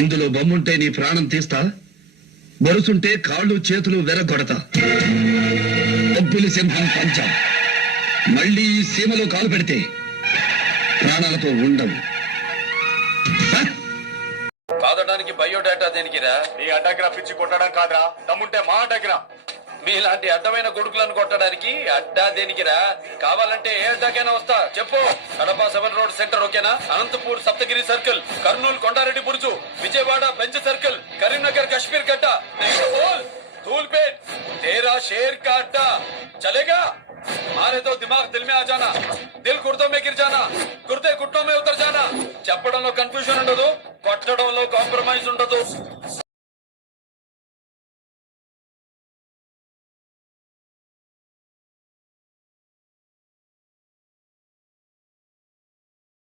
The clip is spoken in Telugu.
ఇందులో బొమ్ముంటే నీ ప్రాణం తీస్తా, బరుసుంటే కాళ్ళు చేతులు వెరగొడతా. ఒబ్బిలి సింహం పంచం. మళ్ళీ ఈ సీమలో కాలు పెడితే ప్రాణాలతో ఉండవు. కాదడానికి బయోడేటా దేనికిరా? నీ అడ్డగ్రా పిచ్చి కొట్టడం కాదురా, దమ్ముంటే మా అడ్డగ్రా. మీలాంటి అడ్డమైన కొడుకులను కొట్టడానికి అడ్డా దేనికిరా? కావాలంటే ఏ అడ్డాకైనా వస్తా, చెప్పు. కడప 7 రోడ్ సెంటర్ ఓకేనా? Anantapur Saptagiri circle, Kurnool Kondareddy Buruju, Vijayawada Benz circle, Karimnagar Kashmir Gadda, Dhoolpet तेरा शेर का अड्डा चलेगा? मारे तो दिमाग दिल में आ जाना, दिल गुर्दों में गिर जाना, गुर्दे घुटनों में उतर जाना. చెప్పడంలో కన్ఫ్యూజన్ ఉండదు, కొట్టడంలో కాంప్రమైజ్ ఉండదు.